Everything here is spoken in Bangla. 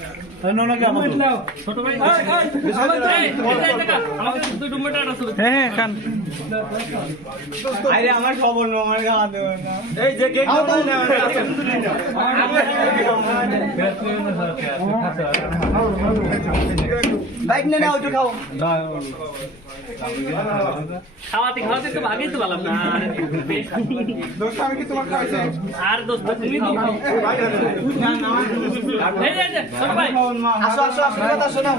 ছোট ভাই আমার খবর আমার গা দেবেন বাইক নিয়ে নাও একটু খাও খাওয়াতে খাওয়াতে তো ভাগেই তো পেলাম না আর দোস্ত তুমি তো খাও আসো আসো আসো কথা শোনাও